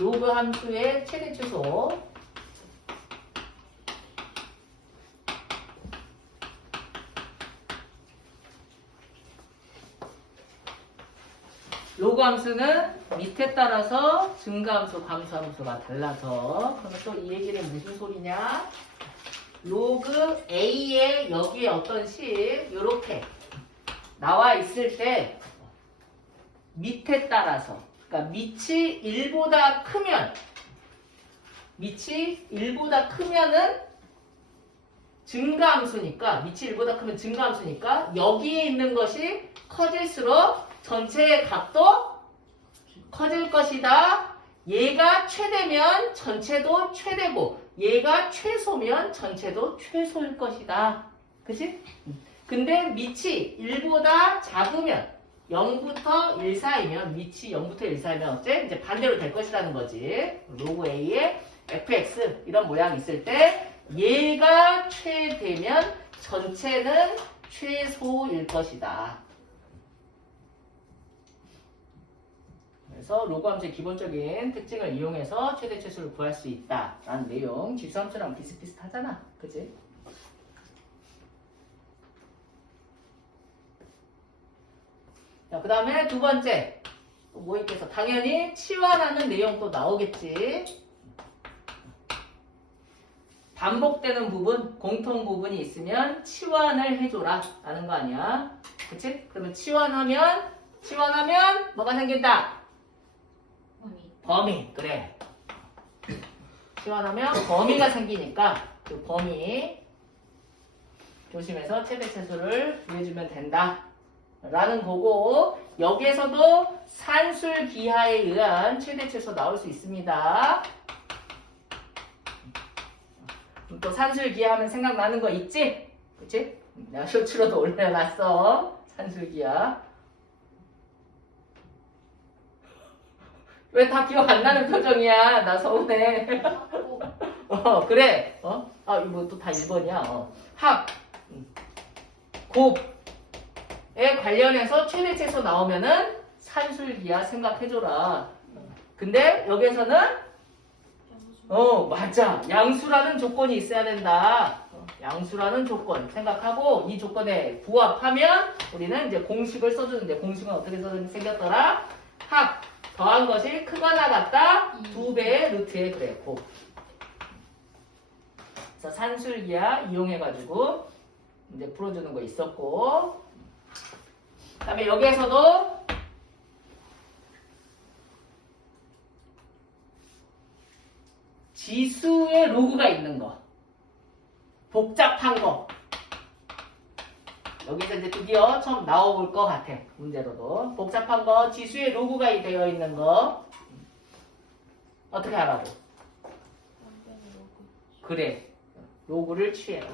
로그 함수의 최대 최소 로그 함수는 밑에 따라서 증가함수, 감소함수가 달라서. 그러면 또 이 얘기는 무슨 소리냐? 로그 A에 여기에 어떤 식 이렇게 나와 있을 때 밑에 따라서 그러니까 밑이 1보다 크면 밑이 1보다 크면은 증가함수니까 밑이 1보다 크면 증가함수니까 여기에 있는 것이 커질수록 전체의 값도 커질 것이다. 얘가 최대면 전체도 최대고 얘가 최소면 전체도 최소일 것이다. 그치? 근데 밑이 1보다 작으면 0부터 1 사이면 밑이 0부터 1 사이면 어째? 이제 반대로 될 것이라는 거지. 로그 A에 fx 이런 모양이 있을 때 얘가 최대면 전체는 최소일 것이다. 그래서 로그 함수의 기본적인 특징을 이용해서 최대 최소를 구할 수 있다 라는 내용 집수함수랑 비슷비슷하잖아. 그치? 자, 그 다음에 두 번째. 또뭐 있겠어? 당연히 치환하는 내용도 나오겠지. 반복되는 부분, 공통 부분이 있으면 치환을 해줘라. 라는 거 아니야. 그치? 그러면 치환하면, 치환하면 뭐가 생긴다? 범위. 범위. 그래. 치환하면 범위가 생기니까 그 범위 조심해서 최대 최소를 구해주면 된다. 라는 거고 여기에서도 산술 기하에 의한 최대 최소 나올 수 있습니다. 또 산술 기하 하면 생각나는 거 있지? 그치? 내가 쇼츠로도 올려놨어. 산술 기하. 왜 다 기억 안 나는 표정이야? 나 서운해. 어, 어, 그래. 어? 아, 이거 또 다 1번이야. 어. 합, 음. 곱에 관련해서 최대 최소 나오면은 산술기야 생각해줘라. 근데 여기에서는 어, 맞아. 양수라는 조건이 있어야 된다. 어, 양수라는 조건 생각하고 이 조건에 부합하면 우리는 이제 공식을 써주는데 공식은 어떻게 써주는지 생겼더라? 합 더한 것이 크거나 같다 두 배의 루트의 그래프. 그래서 산술기야 이용해가지고 이제 풀어주는 거 있었고 그 다음에 여기에서도 지수의 로그가 있는 거. 복잡한 거. 여기서 이제 드디어 처음 나와볼 것 같아 문제로도. 복잡한 거 지수의 로그가 되어 있는 거. 어떻게 하라고 그래. 로그를 취해라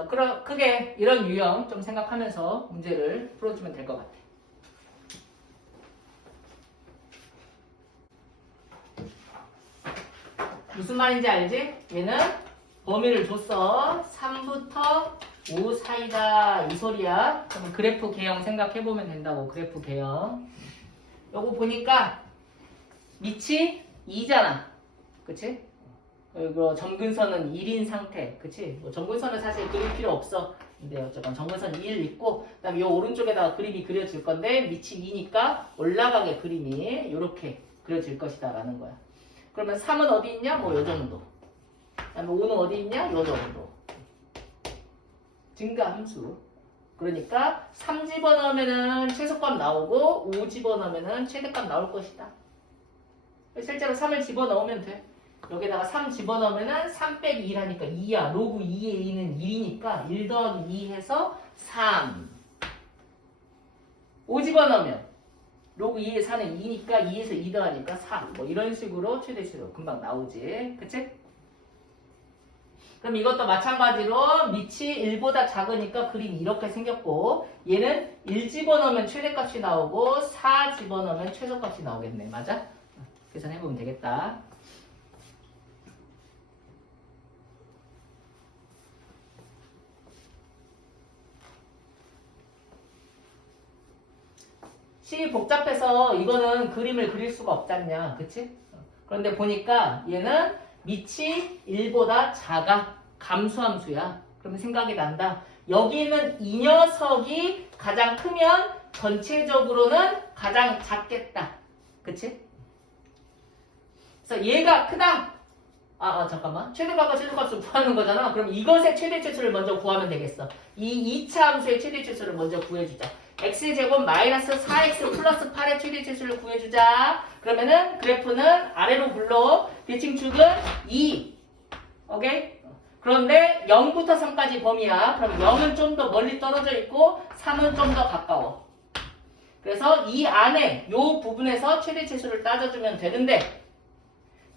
그래서 그러, 크게 이런 유형 좀 생각하면서 문제를 풀어주면 될 것 같아. 무슨 말인지 알지? 얘는 범위를 줬어. 3부터 5 사이다. 이 소리야. 그럼 그래프 개형 생각해 보면 된다고. 그래프 개형. 요거 보니까 밑이 2잖아. 그치? 그리고 점근선은 1인 상태. 그치? 뭐 점근선은 사실 그릴 필요 없어. 근데 어쨌건 점근선 1 있고, 그 다음에 이 오른쪽에다가 그림이 그려질 건데, 밑이 2니까 올라가게 그림이 이렇게 그려질 것이다. 라는 거야. 그러면 3은 어디 있냐? 뭐, 요 정도. 그 다음에 5는 어디 있냐? 요 정도. 증가 함수. 그러니까 3 집어넣으면은 최소값 나오고, 5 집어넣으면은 최대값 나올 것이다. 실제로 3을 집어넣으면 돼. 여기다가 3 집어넣으면은 3 빼기 1하니까 2야. 로그 2의 2는 1이니까 1 더하기 2 해서 3. 5 집어넣으면 로그 2의 4는 2니까 2에서 2 더하니까 3. 뭐 이런 식으로 최대치로 금방 나오지. 그치? 그럼 이것도 마찬가지로 밑이 1보다 작으니까 그림이 이렇게 생겼고 얘는 1 집어넣으면 최대값이 나오고 4 집어넣으면 최소값이 나오겠네. 맞아? 계산해보면 되겠다. 시 복잡해서 이거는 그림을 그릴 수가 없잖냐. 그치? 그런데 보니까 얘는 밑이 1보다 작아. 감수함수야. 그러면 생각이 난다. 여기는 이 녀석이 가장 크면 전체적으로는 가장 작겠다. 그치? 그래서 얘가 크다. 아, 아, 잠깐만. 최대값과 최소값을 구하는 거잖아. 그럼 이것의 최대 최소를 먼저 구하면 되겠어. 이 2차 함수의 최대 최소를 먼저 구해주자. X제곱 마이너스 4x 플러스 8의 최대 최소를 구해주자. 그러면은 그래프는 아래로 불러. 대칭축은 2. 오케이? 그런데 0부터 3까지 범위야. 그럼 0은 좀 더 멀리 떨어져 있고 3은 좀 더 가까워. 그래서 이 안에 요 부분에서 최대 최소를 따져주면 되는데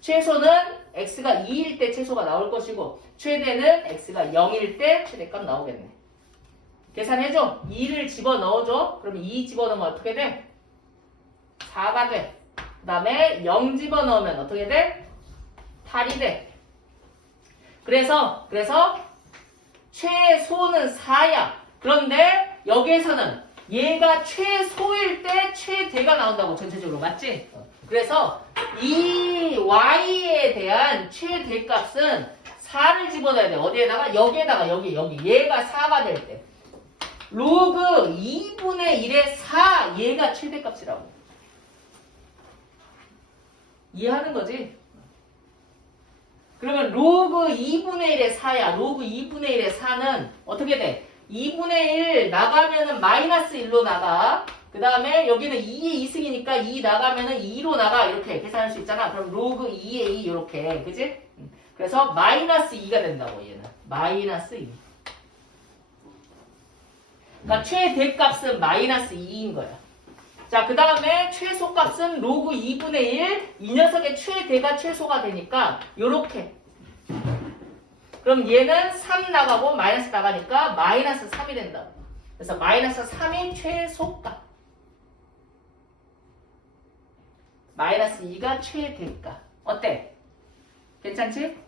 최소는 x가 2일 때 최소가 나올 것이고 최대는 x가 0일 때 최대값 나오겠네. 계산해줘. 2를 집어넣어줘. 그럼 2 집어넣으면 어떻게 돼? 4가 돼. 그 다음에 0 집어넣으면 어떻게 돼? 8이 돼. 그래서 그래서 최소는 4야. 그런데 여기에서는 얘가 최소일 때 최대가 나온다고 전체적으로 맞지? 그래서 이 y에 대한 최대값은 4를 집어넣어야 돼. 어디에다가? 여기에다가 여기 여기 얘가 4가 될 때. 로그 2분의 1의 4 얘가 최대값이라고. 이해하는 거지? 그러면 로그 2분의 1의 4야. 로그 2분의 1의 4는 어떻게 돼? 2분의 1 나가면은 마이너스 1로 나가. 그 다음에 여기는 2의 2승이니까 2 나가면은 2로 나가. 이렇게 계산할 수 있잖아. 그럼 로그 2의 2 이렇게. 그지? 음. 그래서 마이너스 2가 된다고 얘는. 마이너스 2. 그러니까 최대값은 마이너스 2인 거야. 자, 그 다음에 최소값은 로그 2분의 1. 이 녀석의 최대가 최소가 되니까 요렇게. 그럼 얘는 3 나가고 마이너스 나가니까 마이너스 3이 된다. 그래서 마이너스 3이 최소값. 마이너스 2가 최대값. 어때? 괜찮지?